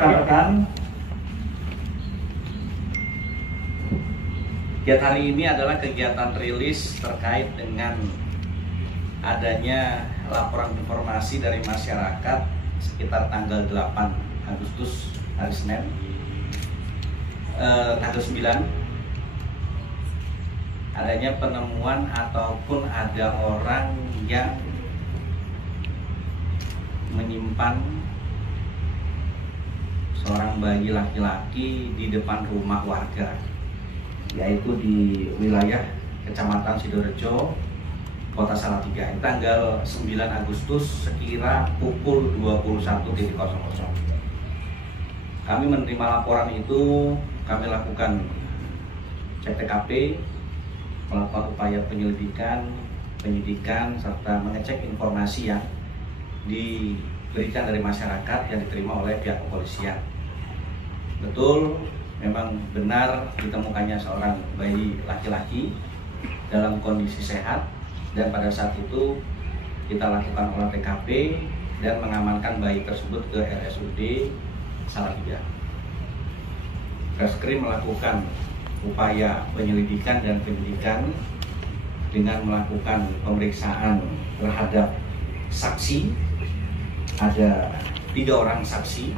Rekan, kegiatan hari ini adalah kegiatan rilis terkait dengan adanya laporan informasi dari masyarakat sekitar tanggal 8 Agustus hari Senin, tanggal 9, adanya penemuan ataupun ada orang yang menyimpan seorang bayi laki-laki di depan rumah warga, yaitu di wilayah Kecamatan Sidorejo, Kota Salatiga, tanggal 9 Agustus sekira pukul 21.00. Kami menerima laporan itu, kami lakukan cek TKP, melakukan upaya penyidikan, serta mengecek informasi yang diberikan dari masyarakat yang diterima oleh pihak kepolisian. Betul, memang benar ditemukannya seorang bayi laki-laki dalam kondisi sehat, dan pada saat itu kita lakukan olah TKP dan mengamankan bayi tersebut ke RSUD Salatiga. Reskrim melakukan upaya penyelidikan dan penyidikan dengan melakukan pemeriksaan terhadap saksi. Ada 3 orang saksi,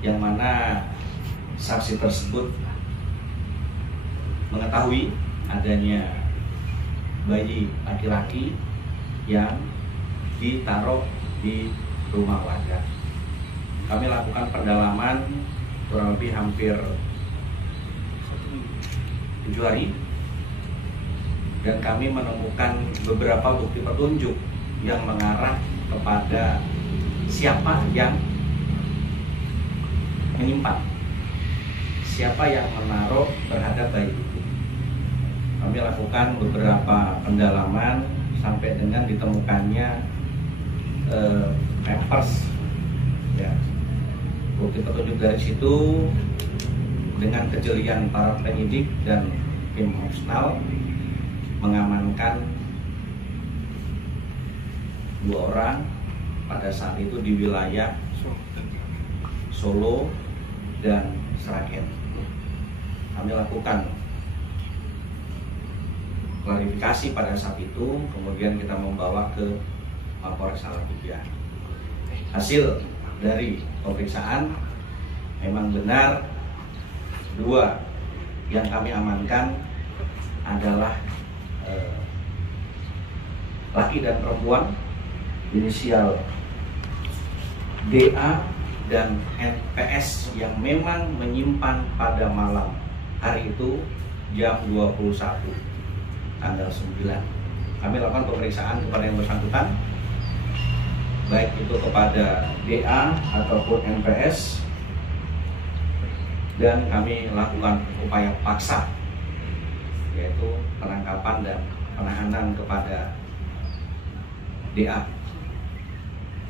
yang mana saksi tersebut mengetahui adanya bayi laki-laki yang ditaruh di rumah warga. Kami lakukan pendalaman kurang lebih hampir 7 hari, dan kami menemukan beberapa bukti petunjuk yang mengarah kepada siapa yang menyimpan, siapa yang menaruh terhadap bayi itu. Kami lakukan beberapa pendalaman sampai dengan ditemukannya pampers. Ya. Bukti petunjuk dari situ dengan kejelian para penyidik dan tim Opsnal mengamankan 2 orang pada saat itu di wilayah Solo dan Sragen. Kami lakukan klarifikasi pada saat itu, kemudian kita membawa ke Mapolres Salatiga. Hasil dari pemeriksaan memang benar 2 yang kami amankan adalah laki dan perempuan, inisial DA dan NPS, yang memang menyimpan pada malam hari itu jam 21 tanggal 9. Kami lakukan pemeriksaan kepada yang bersangkutan, baik itu kepada DA ataupun NPS, dan kami lakukan upaya paksa, yaitu penangkapan dan penahanan kepada DA.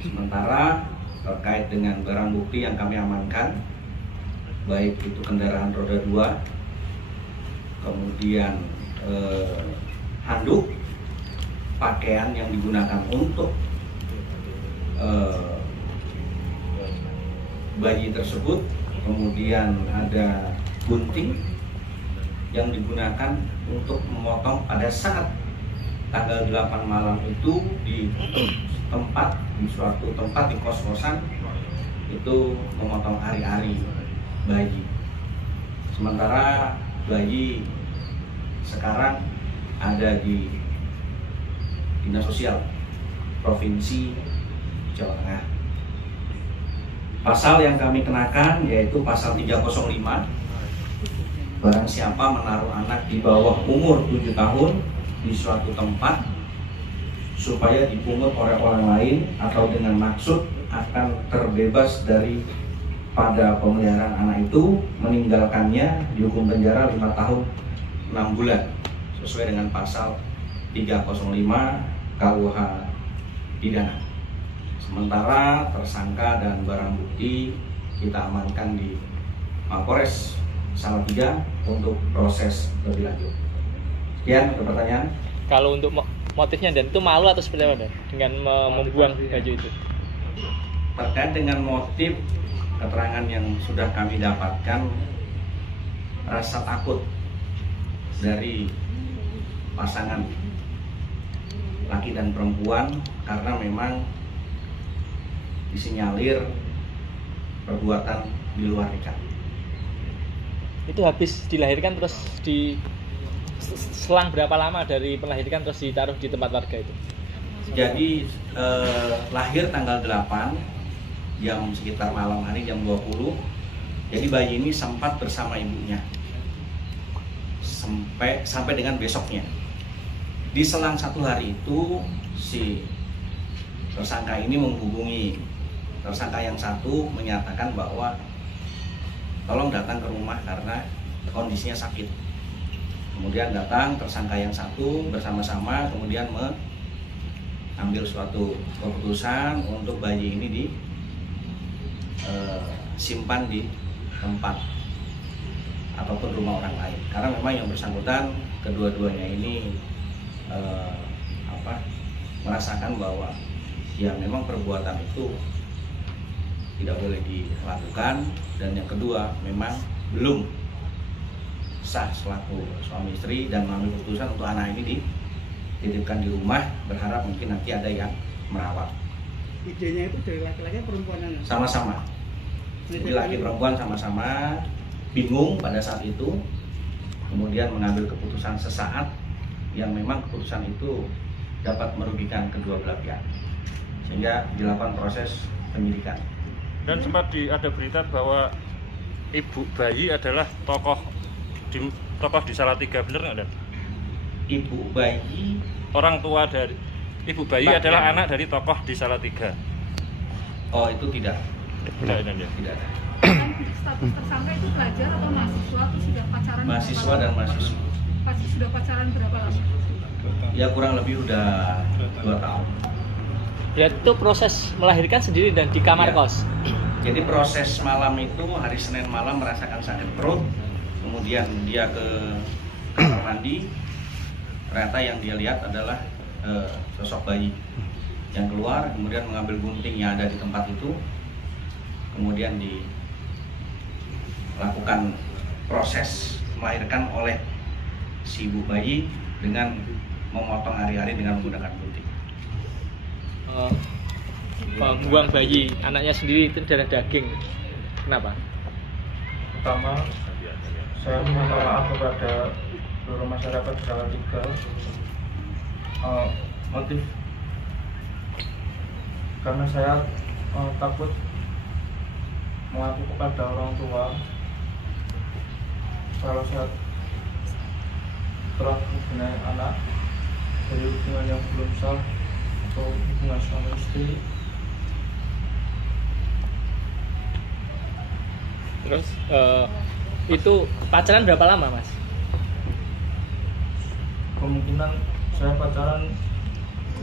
Sementara terkait dengan barang bukti yang kami amankan, baik itu kendaraan roda 2, kemudian handuk, pakaian yang digunakan untuk bayi tersebut, kemudian ada gunting yang digunakan untuk memotong pada saat tanggal 8 malam itu di suatu tempat di kos-kosan itu, memotong ari-ari bayi. Sementara bayi sekarang ada di Dinas Sosial Provinsi Jawa Tengah. Pasal yang kami kenakan yaitu pasal 305, barang siapa menaruh anak di bawah umur 7 tahun di suatu tempat supaya dipungut oleh orang lain atau dengan maksud akan terbebas dari pada pemeliharaan anak itu, meninggalkannya, dihukum penjara 5 tahun 6 bulan sesuai dengan pasal 305 KUH pidana. Sementara tersangka dan barang bukti kita amankan di Mapolres Salatiga untuk proses lebih lanjut. Sekian untuk pertanyaan. Kalau untuk motifnya, dan itu malu atau seperti apa, Dan? Dengan membuang baju itu? Terkait dengan motif keterangan yang sudah kami dapatkan, rasa takut dari pasangan laki dan perempuan karena memang disinyalir perbuatan di luar nikah. Itu habis dilahirkan terus selang berapa lama dari melahirkan terus ditaruh di tempat warga itu? Jadi lahir tanggal 8 jam sekitar malam hari jam 20. Jadi bayi ini sempat bersama ibunya sampai dengan besoknya. Di selang 1 hari itu si tersangka ini menghubungi tersangka yang satu, menyatakan bahwa tolong datang ke rumah karena kondisinya sakit. Kemudian datang tersangka yang satu bersama-sama, kemudian mengambil suatu keputusan untuk bayi ini disimpan di tempat ataupun rumah orang lain. Karena memang yang bersangkutan kedua-duanya ini merasakan bahwa ya memang perbuatan itu tidak boleh dilakukan, dan yang kedua memang belum sah selaku suami istri dan mengambil keputusan untuk anak ini dititipkan di rumah, berharap mungkin nanti ada yang merawat. Idenya itu dari laki-laki perempuan? Sama-sama. Jadi laki perempuan sama-sama bingung pada saat itu, kemudian mengambil keputusan sesaat yang memang keputusan itu dapat merugikan kedua belah pihak, sehingga dilakukan proses penyidikan. Dan sempat ada berita bahwa ibu bayi adalah tokoh di Salatiga, benar nggak, Dan? Ibu bayi, orang tua dari ibu bayi adalah anak dari tokoh di Salatiga. Oh, itu tidak. Tidak ada. Tidak ada. Status tersangka itu pelajar atau mahasiswa atau sudah pacaran? Mahasiswa dan mahasiswa. Sudah pacaran berapa lama? Ya kurang lebih udah 2 tahun. Ya itu proses melahirkan sendiri dan di kamar Ya. kos. Jadi proses malam itu hari Senin malam merasakan sakit perut, kemudian dia ke kamar mandi, ternyata yang dia lihat adalah sosok bayi yang keluar, kemudian mengambil gunting yang ada di tempat itu, kemudian dilakukan proses melahirkan oleh si ibu bayi dengan memotong hari-hari dengan menggunakan gunting. Membuang bayi anaknya sendiri itu darah daging. Kenapa? Pertama, saya meminta maaf kepada seluruh masyarakat Salatiga. Motif karena saya takut mengaku kepada orang tua kalau saya telah mempunyai anak dari hubungan yang belum sah atau hubungan suami istri. Terus itu pacaran berapa lama, Mas? Kemungkinan saya pacaran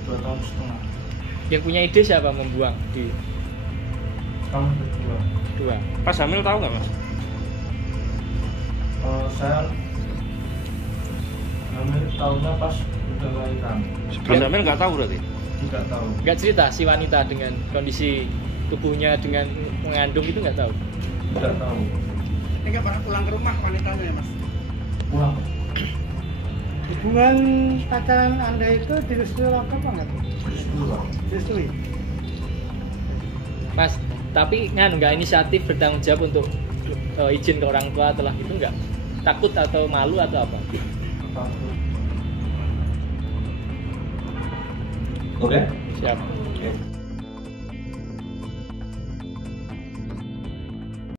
2,5 tahun. Yang punya ide siapa membuang di Kami berdua. Pas hamil tahu nggak, Mas? Saya hamil tahunnya pas udah lahiran. Pas hamil nggak tahu berarti? Tidak tahu. nggak cerita si wanita dengan kondisi tubuhnya dengan mengandung itu nggak tahu? Tidak tahu. Ini nggak pernah pulang ke rumah wanitanya ya, Mas? Pulang. Hubungan pacaran Anda itu direstui orang tua nggak? Pulang. Direstui. Mas, tapi nggak inisiatif bertanggung jawab untuk izin ke orang tua setelah itu nggak? Takut atau malu atau apa? Takut. Oke? Siap. Oke.